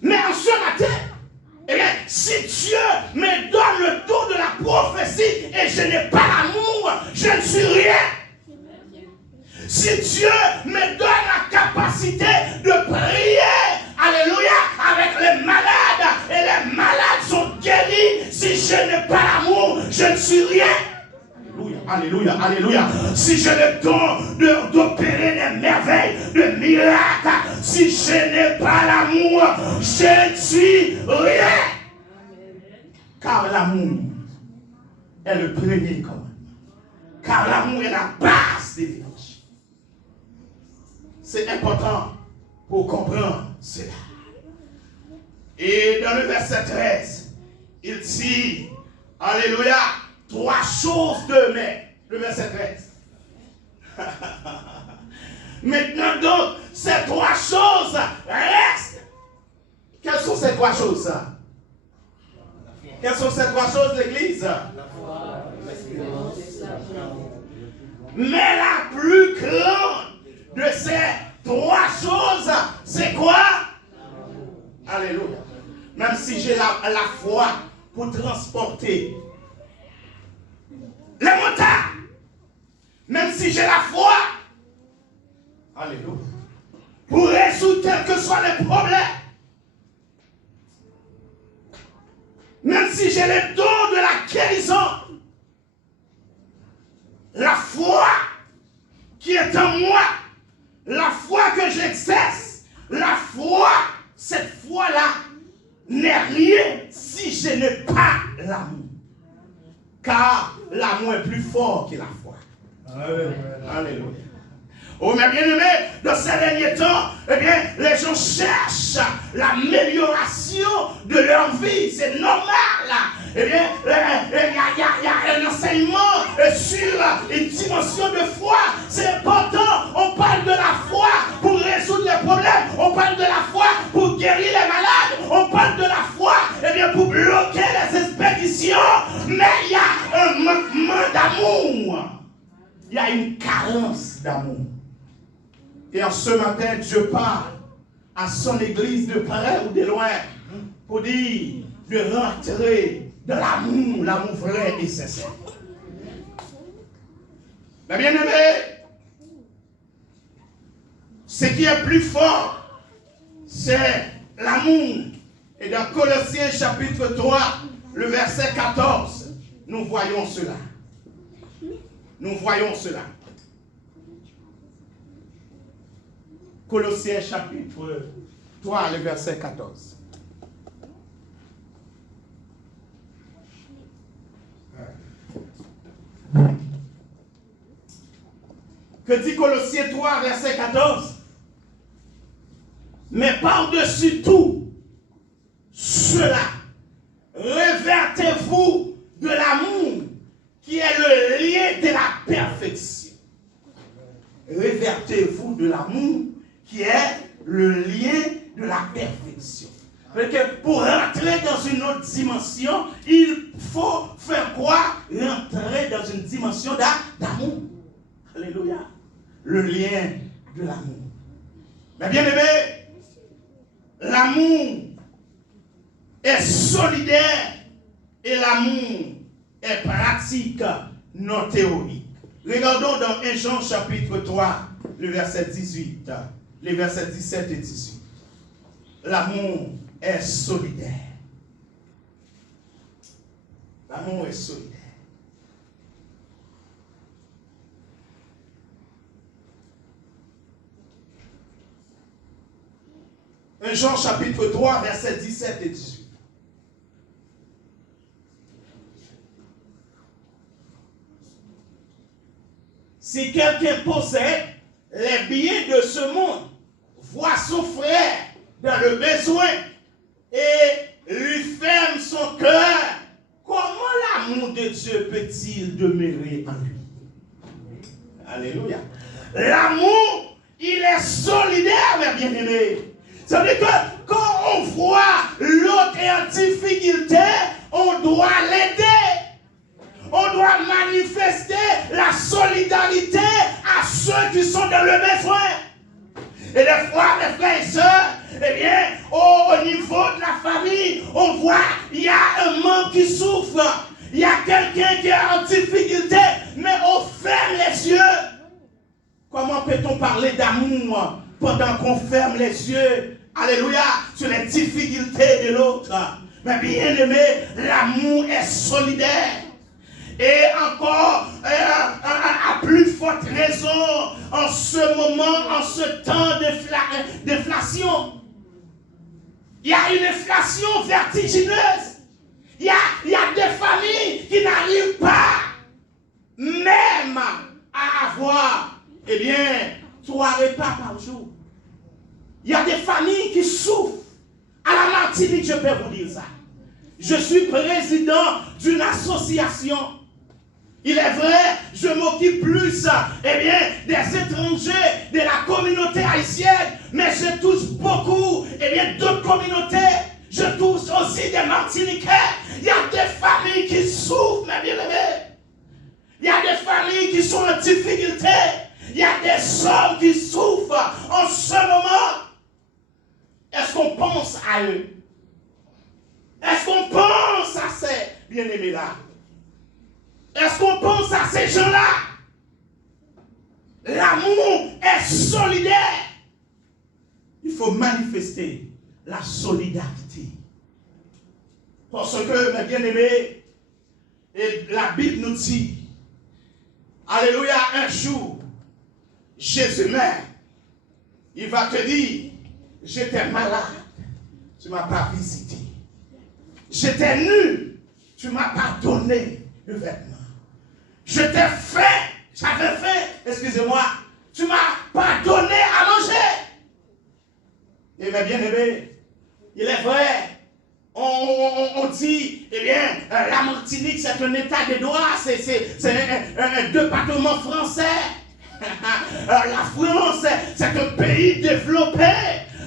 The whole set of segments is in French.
Mais en ce matin, eh bien, si Dieu me donne le don de la prophétie et je n'ai pas l'amour, je ne suis rien. Si Dieu me donne la capacité de prier, alléluia, avec les malades, et les malades sont guéris, si je n'ai pas l'amour, je ne suis rien. Alléluia, alléluia, alléluia. Si je le don d'opérer des merveilles, de miracles, si je n'ai pas l'amour, je ne suis rien. Car l'amour est le premier commandement. Car l'amour est la base des villages. C'est important pour comprendre cela. Et dans le verset 13, il dit, alléluia, 3 choses de mai. Le verset 13. Maintenant donc, ces 3 choses restent. Quelles sont ces 3 choses? Quelles sont ces 3 choses, l'Église? La foi, l'espérance, mais la plus grande de ces 3 choses, c'est quoi? Alléluia. Même si j'ai la foi pour transporter les montagnes, même si j'ai la foi, alléluia, pour résoudre quels que soient les problèmes, même si j'ai le don de la guérison, la foi qui est en moi, la foi que j'exerce, la foi, cette foi-là n'est rien si je n'ai pas l'amour. Car l'amour est plus fort que la foi. Alléluia. Oh, mes bien-aimés, dans ces derniers temps, eh bien, les gens cherchent l'amélioration de leur vie. C'est normal. Eh bien, il y a un enseignement sur une dimension de foi. C'est important. On parle de la foi pour résoudre les problèmes. On parle de la foi pour guérir les malades. On parle de la foi, eh bien, pour bloquer les expéditions. Mais il y a un manquement d'amour. Il y a une carence d'amour. Et en ce matin, Dieu parle à son église de près ou de loin pour dire de rentrer dans l'amour, l'amour vrai et sincère. Mais bien aimé, ce qui est plus fort, c'est l'amour. Et dans Colossiens chapitre 3, le verset 14, nous voyons cela. Nous voyons cela. Colossiens chapitre 3, le verset 14. Que dit Colossiens 3, verset 14? Mais par-dessus tout cela, revêtez-vous de l'amour qui est le lien de la perfection. Revêtez-vous de l'amour qui est le lien de la perfection. Parce que pour rentrer dans une autre dimension, il faut faire quoi? Rentrer dans une dimension d'amour. Alléluia. Le lien de l'amour. Mais bien aimé, l'amour est solidaire et l'amour est pratique, non théorique. Regardons dans 1 Jean chapitre 3, le verset 18, les versets 17 et 18. L'amour est solidaire. L'amour est solidaire. Jean chapitre 3, versets 17 et 18. Si quelqu'un possède les biens de ce monde, voit son frère dans le besoin et lui ferme son cœur, comment l'amour de Dieu peut-il demeurer en lui? Alléluia. L'amour, il est solidaire, mes bien-aimés. Ça veut dire que quand on voit l'autre en difficulté, on doit l'aider. On doit manifester la solidarité à ceux qui sont dans le besoin. Et des fois, mes frères et sœurs, eh bien, au niveau de la famille, on voit, il y a un membre qui souffre, il y a quelqu'un qui est en difficulté, mais on ferme les yeux. Comment peut-on parler d'amour pendant qu'on ferme les yeux, alléluia, sur les difficultés de l'autre? Mais bien aimé, l'amour est solidaire. Et encore, à plus forte raison, en ce moment, en ce temps d'inflation, il y a une inflation vertigineuse. Il y a des familles qui n'arrivent pas même à avoir, eh bien, 3 repas par jour. Il y a des familles qui souffrent. À la Martinique, je peux vous dire ça. Je suis président d'une association. Il est vrai, je m'occupe plus, eh bien, des étrangers, de la communauté haïtienne, mais je touche beaucoup, eh bien, d'autres communautés. Je touche aussi des Martiniquais. Il y a des familles qui souffrent, mes bien-aimés. Il y a des familles qui sont en difficulté. Il y a des hommes qui souffrent en ce moment. Est-ce qu'on pense à eux? Est-ce qu'on pense à ces bien-aimés-là? Est-ce qu'on pense à ces gens-là? L'amour est solidaire. Il faut manifester la solidarité. Parce que, mes bien-aimés, et la Bible nous dit, alléluia, un jour, Jésus meurt. Il va te dire, j'étais malade, tu ne m'as pas visité. J'étais nu, tu ne m'as pas donné le vêtement. J'étais faim, j'avais faim, excusez-moi, tu ne m'as pas donné à manger. Et mes bien-aimés, il est vrai, on dit, eh bien, la Martinique, c'est un état de droit, c'est un département français. La France, c'est un pays développé.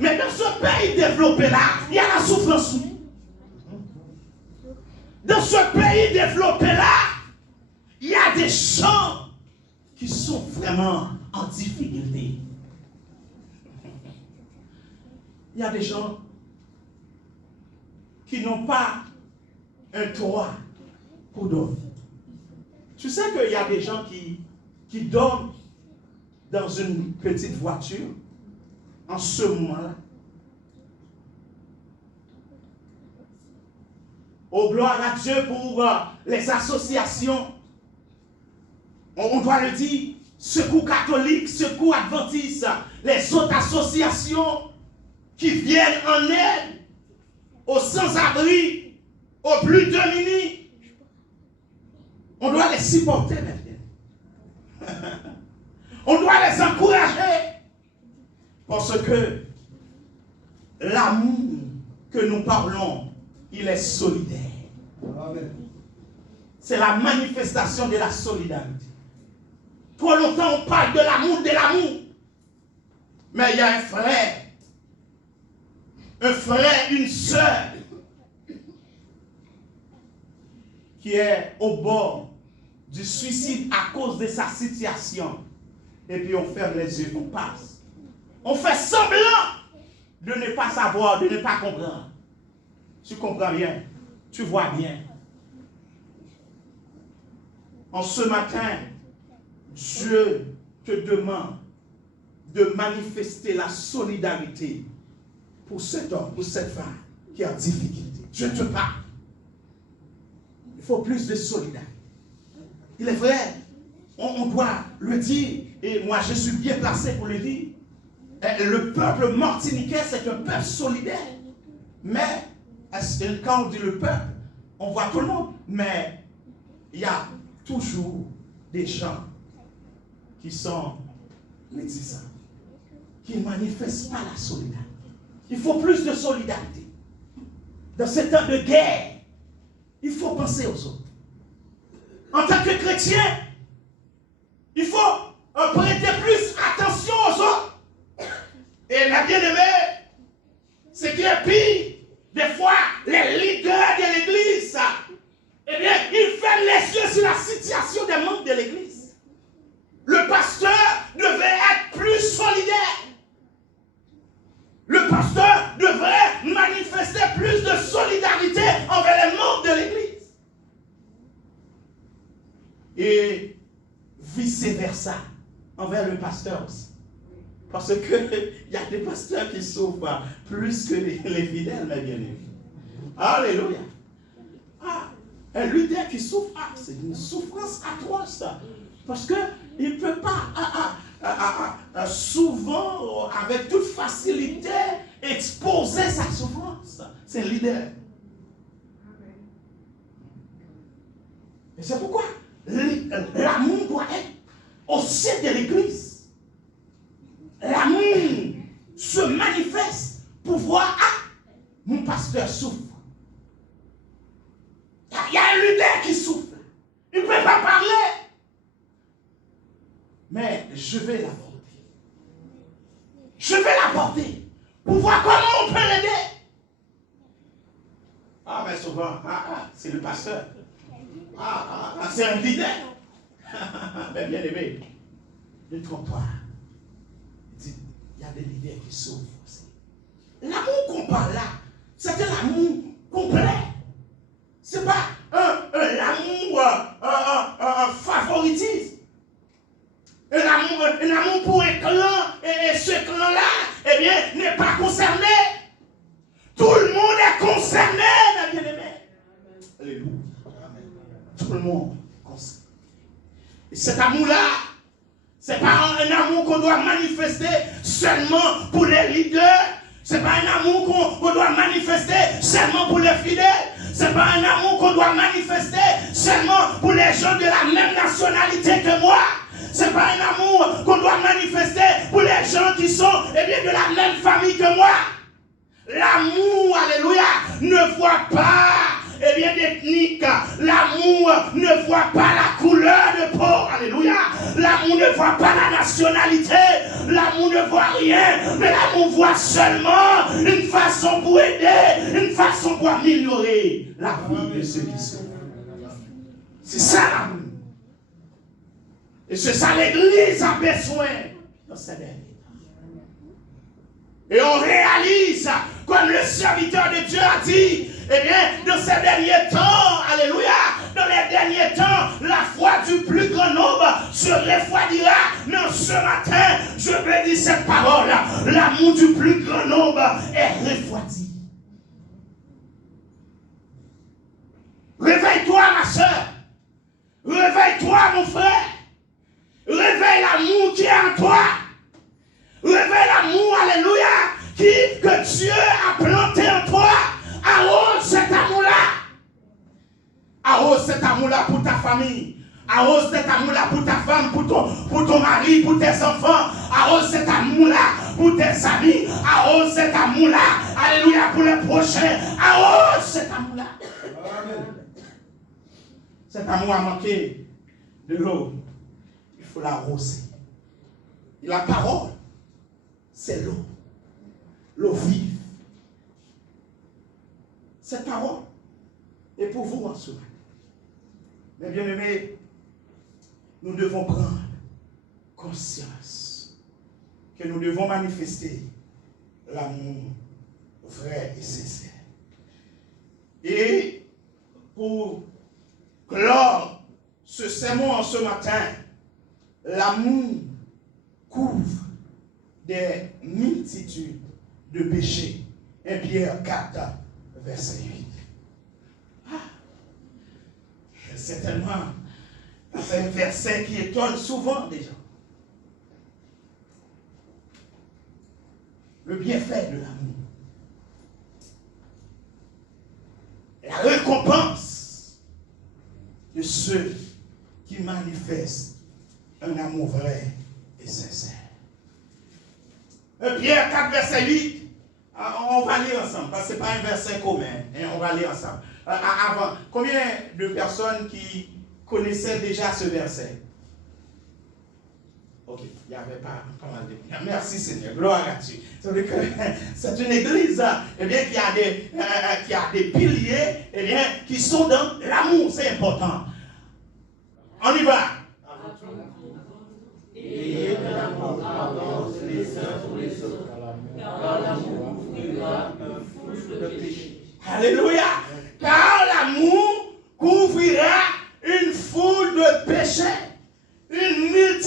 Mais dans ce pays développé-là, il y a la souffrance. Dans ce pays développé-là, il y a des gens qui sont vraiment en difficulté. Il y a des gens qui n'ont pas un toit pour dormir. Tu sais qu'il y a des gens qui dorment dans une petite voiture en ce moment-là. Oh, gloire à Dieu pour les associations. On doit le dire, Secours catholique, Secours adventiste, les autres associations qui viennent en aide aux sans-abri, aux plus démunis. On doit les supporter maintenant. On doit les encourager. Parce que l'amour que nous parlons, il est solidaire. C'est la manifestation de la solidarité. Trop longtemps on parle de l'amour. Mais il y a un frère, une sœur qui est au bord du suicide à cause de sa situation. Et puis on ferme les yeux, on passe. On fait semblant de ne pas savoir, de ne pas comprendre. Tu comprends bien, tu vois bien. En ce matin, Dieu te demande de manifester la solidarité pour cet homme, pour cette femme qui est en difficulté. Dieu te parle. Il faut plus de solidarité. Il est vrai, on doit le dire, et moi je suis bien placé pour le dire. Le peuple martiniquais, c'est un peuple solidaire. Mais, quand on dit le peuple, on voit tout le monde. Mais, il y a toujours des gens qui sont réticents, qui ne manifestent pas la solidarité. Il faut plus de solidarité. Dans ces temps de guerre, il faut penser aux autres. En tant que chrétien, il faut prêter plus attention aux autres. Et la bien-aimée, ce qui est pire, des fois, les leaders de l'église, eh bien, ils ferment les yeux sur la situation des membres de l'église. Le pasteur devait être plus solidaire. Le pasteur vice-versa, envers le pasteur aussi. Parce qu'il y a des pasteurs qui souffrent plus que les fidèles, mes bien-aimés. Alléluia. Un leader qui souffre, c'est une souffrance atroce. Parce qu'il ne peut pas souvent, avec toute facilité, exposer sa souffrance. C'est un leader. Et c'est pourquoi l'amour doit être au sein de l'Église. L'amour se manifeste pour voir, mon pasteur souffre. Il y a un leader qui souffre. Il ne peut pas parler. Mais je vais l'aborder. Je vais l'aborder pour voir comment on peut l'aider. Mais souvent, c'est le pasteur. C'est un leader. Mais bien aimé, ne trompe-toi. Il y a des leaders qui souffrent aussi. L'amour qu'on parle là, c'est un amour complet. Ce n'est pas un favoritisme. Un amour pour un clan, et ce clan-là, eh bien, n'est pas concerné. Tout le monde est concerné, mes bien-aimés. Alléluia. Tout le monde est concerné. Et cet amour-là, ce n'est pas un amour qu'on doit manifester seulement pour les leaders. Ce n'est pas un amour qu'on doit manifester seulement pour les fidèles. Ce n'est pas un amour qu'on doit manifester seulement pour les gens de la même nationalité que moi. Ce n'est pas un amour qu'on doit manifester pour les gens qui sont de la même famille que moi. L'amour, alléluia, ne voit pas d'ethnique. L'amour ne voit pas la couleur de peau. Alléluia. L'amour ne voit pas la nationalité. L'amour ne voit rien. Mais l'amour voit seulement une façon pour aider, une façon pour améliorer la vie de ceux qui sont. C'est ça l'amour. Et c'est ça l'Église a besoin dans ces derniers temps. Et on réalise, comme le serviteur de Dieu a dit, dans ces derniers temps, alléluia, dans les derniers temps, la foi du plus grand nombre se refroidira. Mais ce matin, je veux dire cette parole, l'amour du plus grand nombre est refroidi. Réveille-toi, ma soeur. Réveille-toi, mon frère. Réveille l'amour qui est en toi. Réveille l'amour, alléluia, que Dieu a planté en toi. Arrose cet amour-là. Arrose cet amour-là pour ta famille. Arrose cet amour-là pour ta femme, pour ton mari, pour tes enfants. Arrose cet amour-là pour tes amis. Arrose cet amour-là, alléluia, pour les prochains. Arrose cet amour-là. Cet amour a manqué de l'eau. Il faut l'arroser. Et la parole, c'est l'eau. L'eau vive. Cette parole est pour vous en ce matin. Mais bien aimés, nous devons prendre conscience que nous devons manifester l'amour vrai et sincère. Et pour clore ce sermon en ce matin, l'amour couvre des multitudes de péchés. 1 Pierre 4, verset 8. C'est tellement un verset qui étonne souvent des gens. Le bienfait de l'amour. La récompense de ceux qui manifestent un amour vrai et sincère. 1 Pierre 4, verset 8. On va lire ensemble, parce que ce n'est pas un verset commun. On va lire ensemble. Avant, combien de personnes qui connaissaient déjà ce verset? Ok, il n'y avait pas mal de... Merci Seigneur, gloire à Dieu. C'est une église qui a des piliers qui sont dans l'amour, c'est important. On y va. Ayez de l'amour les uns pour les autres, car l'amour couvrira un foule de péchés. Alléluia! Car l'amour couvrira une foule de péchés, une multitude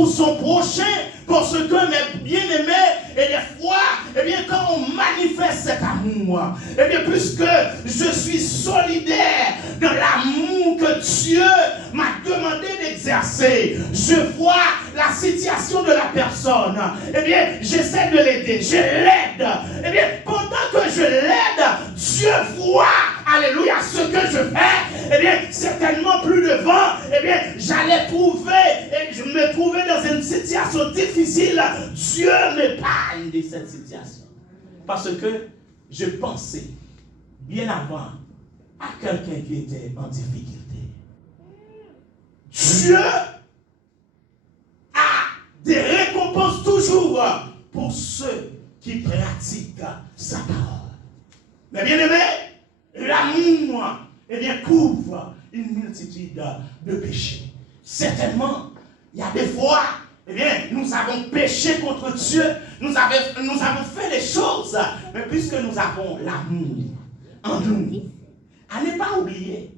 pour son prochain, parce que mes bien-aimés, et des fois, eh bien, quand on manifeste cet amour, eh bien, puisque je suis solidaire dans l'amour que Dieu m'a demandé d'exercer, je vois la situation de la personne, eh bien, j'essaie de l'aider, je l'aide, eh bien, pendant que je l'aide, Dieu voit, alléluia, ce que je fais, eh bien, certainement plus devant, eh bien, j'allais trouver, et je me trouvais dans une situation difficile, Dieu m'épargne de cette situation. Parce que je pensais, bien avant, à quelqu'un qui était en difficulté. Dieu a des récompenses toujours pour ceux qui pratiquent sa parole. Mais bien aimé, l'amour, eh bien, couvre une multitude de péchés. Certainement, il y a des fois, eh bien, nous avons péché contre Dieu, nous avons fait des choses, mais puisque nous avons l'amour en nous, à ne pas oublier,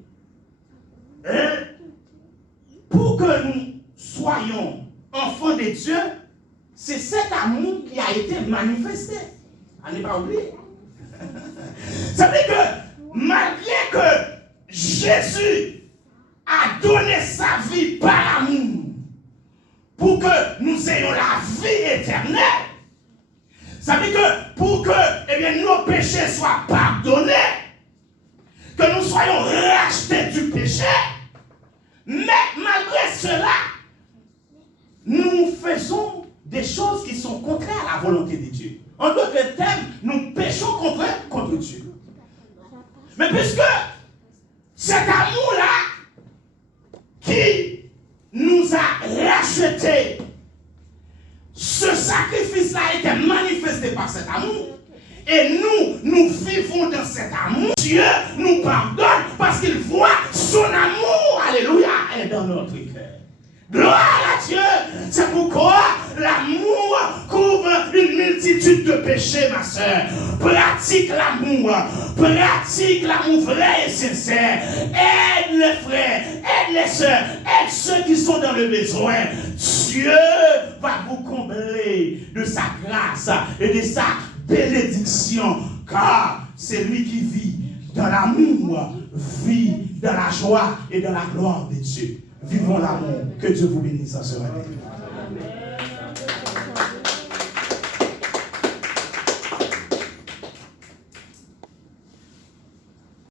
pour que nous soyons enfants de Dieu, c'est cet amour qui a été manifesté. À ne pas oublier. Ça veut dire que malgré que Jésus a donné sa vie par amour pour que nous ayons la vie éternelle, ça veut dire que pour que eh bien, nos péchés soient pardonnés, que nous soyons rachetés du péché, mais malgré cela, nous faisons des choses qui sont contraires à la volonté de Dieu. En d'autres termes, nous péchons contre Dieu. Mais puisque cet amour-là qui nous a rachetés, ce sacrifice-là a été manifesté par cet amour, et nous vivons dans cet amour. Dieu nous pardonne parce qu'il voit son amour, alléluia, est dans notre cœur. Gloire à Dieu. C'est pourquoi l'amour couvre une multitude de péchés, ma soeur. Pratique l'amour vrai et sincère. Aide les frères, aide les soeurs, aide ceux qui sont dans le besoin. Dieu va vous combler de sa grâce et de sa bénédiction, car c'est lui qui vit dans l'amour, vit dans la joie et dans la gloire de Dieu. Vivons l'amour. Que Dieu vous bénisse en ce matin.